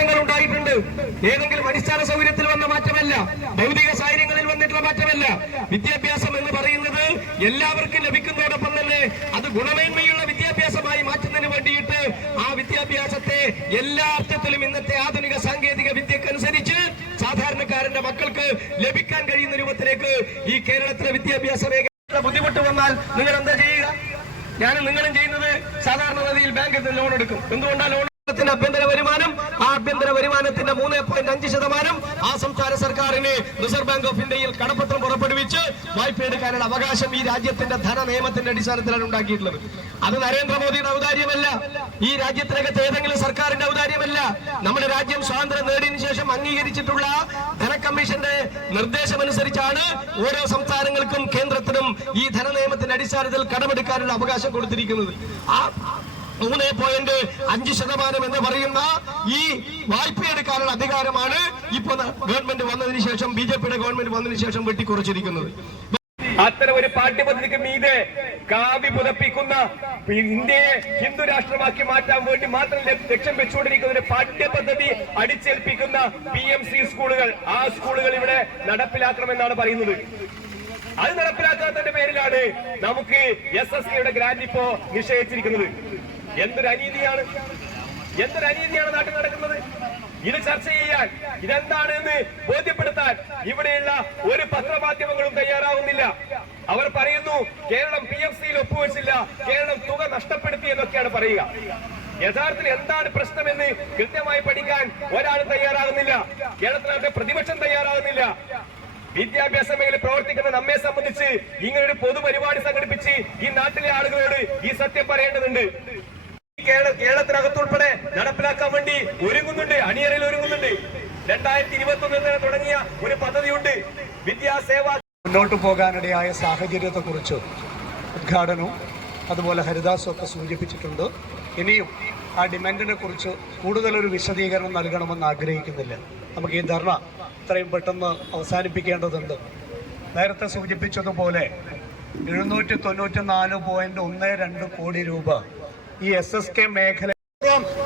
മാറ്റങ്ങൾ ഉണ്ടായിട്ടുണ്ട്. ഏതെങ്കിലും അടിസ്ഥാന സൗകര്യത്തിൽ വന്ന മാറ്റമല്ല. ഭൗതിക സാഹചര്യങ്ങളിൽ വന്നിട്ടുള്ള മാറ്റമല്ല. വിദ്യാഭ്യാസം എന്ന് പറയുന്നത് എല്ലാവർക്കും ലഭിക്കുന്നതോടൊപ്പം തന്നെ അത് ഗുണമേന്മയുള്ള വിദ്യാഭ്യാസമായി മാറ്റുന്നതിന് വേണ്ടിയിട്ട് ആ വിദ്യാഭ്യാസത്തെ എല്ലാ അർത്ഥത്തിലും ഇന്നത്തെ ആധുനിക സാങ്കേതിക വിദ്യക്കനുസരിച്ച് സാധാരണക്കാരന്റെ മക്കൾക്ക് ലഭിക്കാൻ കഴിയുന്ന രൂപത്തിലേക്ക് ഈ കേരളത്തിലെ വിദ്യാഭ്യാസ മേഖല ബുദ്ധിമുട്ട് വന്നാൽ നിങ്ങൾ എന്താ ചെയ്യുക? ഞാനും നിങ്ങളും ചെയ്യുന്നത് സാധാരണ ഗതിയിൽ ബാങ്കിൽ നിന്ന് ലോൺ എടുക്കും. എന്തുകൊണ്ടാണ് ലോൺ ആഭ്യന്തര വരുമാനം ആഭ്യന്തര വരുമാനത്തിന്റെ മൂന്ന് പോയിന്റ് അഞ്ച് ശതമാനം ആ സംസ്ഥാന സർക്കാരിന് റിസർവ് ബാങ്ക് ഓഫ് ഇന്ത്യയിൽ കടപ്പത്രം പുറപ്പെടുവിച്ച് വായ്പ എടുക്കാനുള്ള അവകാശം ഈ രാജ്യത്തിന്റെ ധന നിയമത്തിന്റെ അടിസ്ഥാനത്തിലാണ് ഉണ്ടാക്കിയിട്ടുള്ളത്. അത് നരേന്ദ്രമോദിയുടെ ഔദാര്യമല്ല. ഈ രാജ്യത്തിനകത്ത് ഏതെങ്കിലും സർക്കാരിന്റെ ഔദാര്യമല്ല. നമ്മുടെ രാജ്യം സ്വാതന്ത്ര്യം നേടിയതിനു ശേഷം അംഗീകരിച്ചിട്ടുള്ള ധന കമ്മീഷന്റെ നിർദ്ദേശമനുസരിച്ചാണ് ഓരോ സംസ്ഥാനങ്ങൾക്കും കേന്ദ്രത്തിനും ഈ ധന നിയമത്തിന്റെ അടിസ്ഥാനത്തിൽ കടമെടുക്കാനുള്ള അവകാശം കൊടുത്തിരിക്കുന്നത്. ആ മൂന്ന് പോയിന്റ് അഞ്ച് ശതമാനം എന്ന് പറയുന്ന ഈ വായ്പ എടുക്കാനുള്ള അധികാരമാണ് ഇപ്പൊ ഗവൺമെന്റ് വന്നതിന് ശേഷം ബി ജെ പിയുടെ ഗവൺമെന്റ് വന്നതിന് ശേഷം വെട്ടിക്കുറച്ചിരിക്കുന്നത്. അത്തരം ഒരു പാഠ്യപദ്ധതിക്ക് മീതെ കാവി പുതപ്പിക്കുന്ന ഇന്ത്യയെ ഹിന്ദു രാഷ്ട്രമാക്കി മാറ്റാൻ വേണ്ടി മാത്രം ലക്ഷ്യം- വെച്ചുകൊണ്ടിരിക്കുന്ന ഒരു പാഠ്യപദ്ധതി അടിച്ചേൽപ്പിക്കുന്ന പി എം സി സ്കൂളുകൾ ആ സ്കൂളുകൾ ഇവിടെ നടപ്പിലാക്കണമെന്നാണ് പറയുന്നത്. അത് നടപ്പിലാക്കാത്തതിന്റെ പേരിലാണ് നമുക്ക് എസ് എസ് കെയുടെ ഗ്രാന്റ് ഇപ്പോ നിഷേധിച്ചിരിക്കുന്നത് എന്തൊരു അനീതിയാണ്? എന്തൊരു അനീതിയാണ് നാട്ടിൽ നടക്കുന്നത്? ഇത് ചർച്ച ചെയ്യാൻ ഇതെന്താണ് എന്ന് ബോധ്യപ്പെടുത്താൻ ഇവിടെയുള്ള ഒരു പത്രമാധ്യമങ്ങളും തയ്യാറാവുന്നില്ല. അവർ പറയുന്നു കേരളം പി എഫ് സിയിൽ ഒപ്പുവെച്ചില്ല കേരളം തുക നഷ്ടപ്പെടുത്തി എന്നൊക്കെയാണ് പറയുക. യഥാർത്ഥത്തിൽ എന്താണ് പ്രശ്നമെന്ന് കൃത്യമായി പഠിക്കാൻ ഒരാളും തയ്യാറാകുന്നില്ല. കേരളത്തിലെ പ്രതിപക്ഷം തയ്യാറാകുന്നില്ല. വിദ്യാഭ്യാസ മേഖല പ്രവർത്തിക്കുന്ന നമ്മെ സംബന്ധിച്ച് ഇങ്ങനൊരു പൊതുപരിപാടി സംഘടിപ്പിച്ച് ഈ നാട്ടിലെ ആളുകളോട് ഈ സത്യം പറയേണ്ടതുണ്ട്. കേരളത്തിനകത്തുൾപ്പെടെ നടപ്പിലാക്കാൻ വേണ്ടി ഒരുങ്ങുന്നുണ്ട് അണിയറയിൽ ഒരുങ്ങുന്നുണ്ട്. രണ്ടായിരത്തി ഇരുപത്തി ഒന്നിൽ തന്നെ തുടങ്ങിയ ഒരു പദ്ധതിയുണ്ട്. വിദ്യാസേവ മുന്നോട്ട് പോകാനിടയായ സാഹചര്യത്തെക്കുറിച്ച് ഉദ്ഘാടനവും അതുപോലെ ഹരിദാസും ഒക്കെ സൂചിപ്പിച്ചിട്ടുണ്ട്. ഇനിയും ആ ഡിമാൻഡിനെ കുറിച്ച് കൂടുതലൊരു വിശദീകരണം നൽകണമെന്ന് ആഗ്രഹിക്കുന്നില്ല. നമുക്ക് ഈ ധർണ ഇത്രയും പെട്ടെന്ന് അവസാനിപ്പിക്കേണ്ടതുണ്ട്. നേരത്തെ സൂചിപ്പിച്ചതുപോലെ എഴുന്നൂറ്റി തൊണ്ണൂറ്റി നാല് പോയിന്റ് ഒന്ന് രണ്ട് കോടി രൂപ ഈ എസ് എസ് കെ മേഖല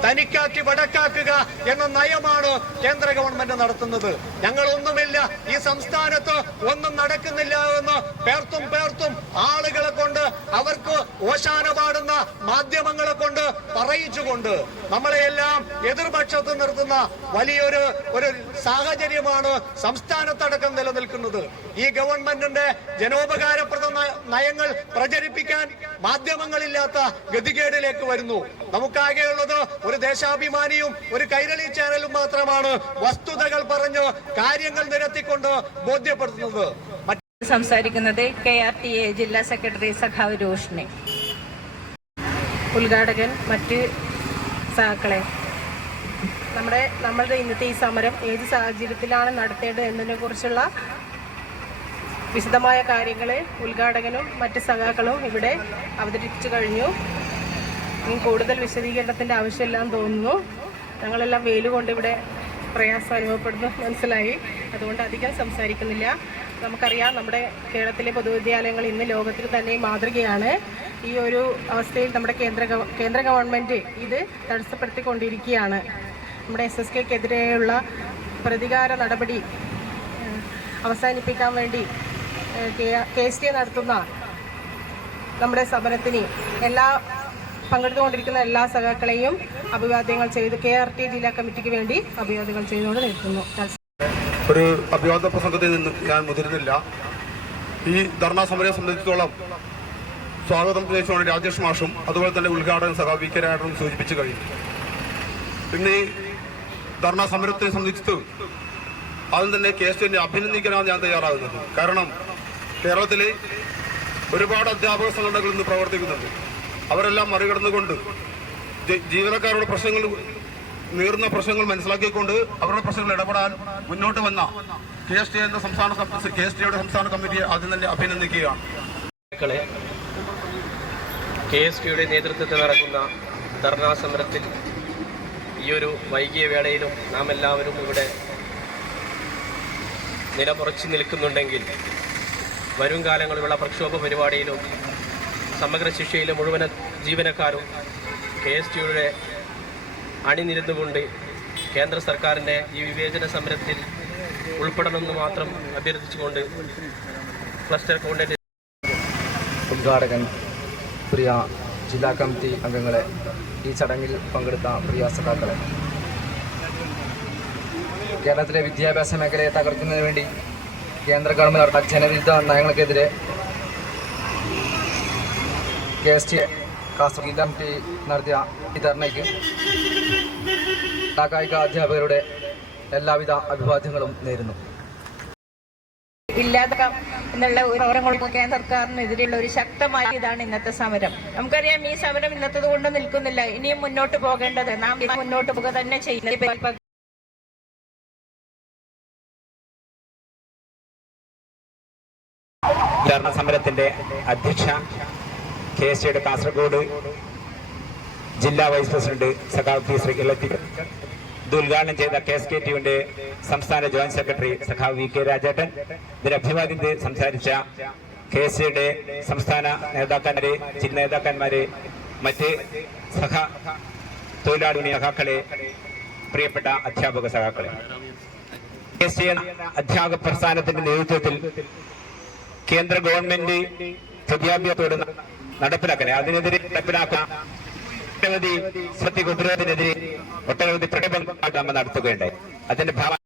തനിക്കാക്കി വടക്കാക്കുക എന്ന നയമാണ് കേന്ദ്ര ഗവൺമെന്റ് നടത്തുന്നത്? ഞങ്ങളൊന്നുമില്ല. ഈ സംസ്ഥാനത്ത് ഒന്നും നടക്കുന്നില്ല എന്ന് പേർത്തും പേർത്തും ആളുകളെ കൊണ്ട് അവർക്ക് ഓശാന പാടുന്ന മാധ്യമങ്ങളെ കൊണ്ട് പറയിച്ചുകൊണ്ട് നമ്മളെയെല്ലാം എതിർപക്ഷത്ത് നിർത്തുന്ന വലിയൊരു ഒരു സാഹചര്യമാണ് സംസ്ഥാനത്തടക്കം നിലനിൽക്കുന്നത്. ഈ ഗവൺമെന്റിന്റെ ജനോപകാരപ്രദ നയങ്ങൾ പ്രചരിപ്പിക്കാൻ മാധ്യമങ്ങളില്ലാത്ത ഗതികേടിലേക്ക് വരുന്നു. നമുക്കാകെയുള്ളത് ഒരു ദേശാഭിമാനിയും ഒരു കൈരളി ചാനലും മാത്രമാണ് വസ്തുതകൾ പറഞ്ഞ് കാര്യങ്ങൾ നിരത്തിക്കൊണ്ട് ബോധ്യപ്പെടുത്തുന്നത്. സംസാരിക്കുന്നത് കെ ആർ ടി എ ജില്ലാ സെക്രട്ടറി സഖാവ് രോഷിനി ഉദ്ഘാടകൻ മറ്റ് സഹാക്കളെ നമ്മുടെ നമ്മളുടെ ഇന്നത്തെ ഈ സമരം ഏത് സാഹചര്യത്തിലാണ് നടത്തേണ്ടത് എന്നതിനെ കുറിച്ചുള്ള വിശദമായ കാര്യങ്ങൾ ഉദ്ഘാടകനും മറ്റ് സഖാക്കളും ഇവിടെ അവതരിപ്പിച്ചു കഴിഞ്ഞു. കൂടുതൽ വിശദീകരണത്തിന്റെ ആവശ്യമില്ലാന്ന് തോന്നുന്നു. ഞങ്ങളെല്ലാം വെയിൽ കൊണ്ട് ഇവിടെ പ്രയാസം അനുഭവപ്പെടുന്നു. മനസ്സിലായി. അതുകൊണ്ട് അധികം സംസാരിക്കുന്നില്ല. നമുക്കറിയാം നമ്മുടെ കേരളത്തിലെ പൊതുവിദ്യാലയങ്ങൾ ഇന്ന് ലോകത്തിൽ തന്നെ മാതൃകയാണ്. ഈ ഒരു അവസ്ഥയിൽ നമ്മുടെ കേന്ദ്ര കേന്ദ്ര ഗവൺമെന്റ് ഇത് തടസ്സപ്പെടുത്തിക്കൊണ്ടിരിക്കുകയാണ്. നമ്മുടെ എസ് എസ് കെക്കെതിരെയുള്ള പ്രതികാര നടപടി അവസാനിപ്പിക്കാൻ വേണ്ടി കെ എസ് ടി നടത്തുന്ന നമ്മുടെ സമരത്തിന് എല്ലാ പങ്കെടുത്തുകൊണ്ടിരിക്കുന്ന എല്ലാ സഖാക്കളെയും അഭിവാദ്യങ്ങൾ ചെയ്ത് കെ ആർ ടി ജില്ലാ കമ്മിറ്റിക്ക് വേണ്ടി അഭിവാദ്യങ്ങൾ ചെയ്തുകൊണ്ട് നിൽക്കുന്നു. ഒരു അഭിവാദ പ്രസംഗത്തിൽ നിന്ന് ഞാൻ മുതിരുന്നില്ല. ഈ ധർണാ സമരം സംബന്ധിച്ചിടത്തോളം സ്വാഗതം ചെയ്തുകൊണ്ട് രാജേഷ് മാഷും അതുപോലെ തന്നെ ഉദ്ഘാടകൻ സഖാ വി കെ സൂചിപ്പിച്ചു കഴിഞ്ഞു. പിന്നെ ഈ ധർണാ സമരത്തെ സംബന്ധിച്ചത് ആദ്യം തന്നെ കെ എസ് ടിനെ അഭിനന്ദിക്കാനാണ് ഞാൻ തയ്യാറാകുന്നത്. കാരണം കേരളത്തിലെ ഒരുപാട് അധ്യാപക സംഘടനകൾ ഇന്ന് പ്രവർത്തിക്കുന്നുണ്ട്. അവരെല്ലാം മറികടന്നുകൊണ്ട് ജീവനക്കാരുടെ പ്രശ്നങ്ങൾ നീറുന്ന പ്രശ്നങ്ങൾ മനസ്സിലാക്കിക്കൊണ്ട് അവരുടെ പ്രശ്നങ്ങൾ ഇടപെടാൻ മുന്നോട്ട് വന്ന കെ എസ് ടി എന്ന സംസ്ഥാന കെ എസ് ടിയുടെ സംസ്ഥാന കമ്മിറ്റിയെ ആദ്യം തന്നെ അഭിനന്ദിക്കുകയാണ്. കെ എസ് ടിയുടെ നേതൃത്വത്തിൽ നടക്കുന്ന ധർണാ സമരത്തിൽ ഈ ഒരു വൈകിയ വേളയിലും നാം എല്ലാവരും ഇവിടെ നിലമുറച്ചു നിൽക്കുന്നുണ്ടെങ്കിൽ വരും കാലങ്ങളിലുള്ള പ്രക്ഷോഭ പരിപാടിയിലും സമഗ്ര ശിക്ഷയിലെ മുഴുവൻ ജീവനക്കാരും കെ എസ് ടിയുടെ അണിനിരുന്നുകൊണ്ട് കേന്ദ്ര സർക്കാരിന്റെ ഈ വിവേചന സമരത്തിൽ ഉൾപ്പെടണമെന്ന് മാത്രം അഭ്യർത്ഥിച്ചുകൊണ്ട് ക്ലസ്റ്റർ കോർഡിനേറ്റർ ഉദ്ഘാടകൻ പ്രിയ ജില്ലാ കമ്മിറ്റി അംഗങ്ങളെ ഈ ചടങ്ങിൽ പങ്കെടുത്ത പ്രിയ സഖാക്കളെ. കേരളത്തിലെ വിദ്യാഭ്യാസ മേഖലയെ തകർക്കുന്നതിന് വേണ്ടി കേന്ദ്ര ഗവൺമെന്റ് നടത്ത ജനവിരുദ്ധ നയങ്ങൾക്കെതിരെ കെ എസ് ടി കാസർഗോഡ് ജില്ലാ കമ്മിറ്റി നടത്തിയ വിതരണയ്ക്ക് ധർണയ്ക്ക് അധ്യാപകരുടെ എല്ലാവിധ അഭിവാദ്യങ്ങളും നേരുന്നു. ഇല്ലാതാക്കാം എന്നുള്ള ഒരു സമരങ്ങൾ കേന്ദ്ര സർക്കാരിനെതിരെയുള്ള ഒരു ശക്തമായ ഇതാണ് ഇന്നത്തെ സമരം. നമുക്കറിയാം ഈ സമരം ഇന്നത്തത് കൊണ്ട് നിൽക്കുന്നില്ല. ഇനിയും മുന്നോട്ട് പോകേണ്ടത് നാം മുന്നോട്ട് പോകുക തന്നെ ചെയ്യുന്നത് സമരത്തിന്റെ അധ്യക്ഷ കെ എസ് സിയുടെ കാസർഗോഡ് ജില്ലാ വൈസ് പ്രസിഡന്റ് സഖാവ് പി ശ്രീ ഇലത്തി ഇത് ഉദ്ഘാടനം ചെയ്ത കെ എസ് കെ ടിയുടെ സംസ്ഥാന ജോയിന്റ് സെക്രട്ടറി സഖാവ് വി കെ രാജേട്ടൻ. ഇതിന് അഭിവാദ്യം സംസാരിച്ച കെ എസ് സിയുടെ സംസ്ഥാന നേതാക്കന്മാരെ ജില്ലാ നേതാക്കന്മാരെ മറ്റ് സഹ തൊഴിലാളി സഹാക്കളെ പ്രിയപ്പെട്ട അധ്യാപക സഹാക്കളെ കെ എസ് ടി അധ്യാപക പ്രസ്ഥാനത്തിന്റെ നേതൃത്വത്തിൽ കേന്ദ്ര ഗവൺമെന്റ് വിദ്യാഭ്യാസത്തോട് നടപ്പിലാക്കണേ. അതിനെതിരെ നടപ്പിലാക്കാൻ ഒട്ടനവധി സത്യ ഉപരോധത്തിനെതിരെ ഒട്ടനവധി പ്രകടനം നടത്തുകയുണ്ടായി. അതിന്റെ ഭാഗം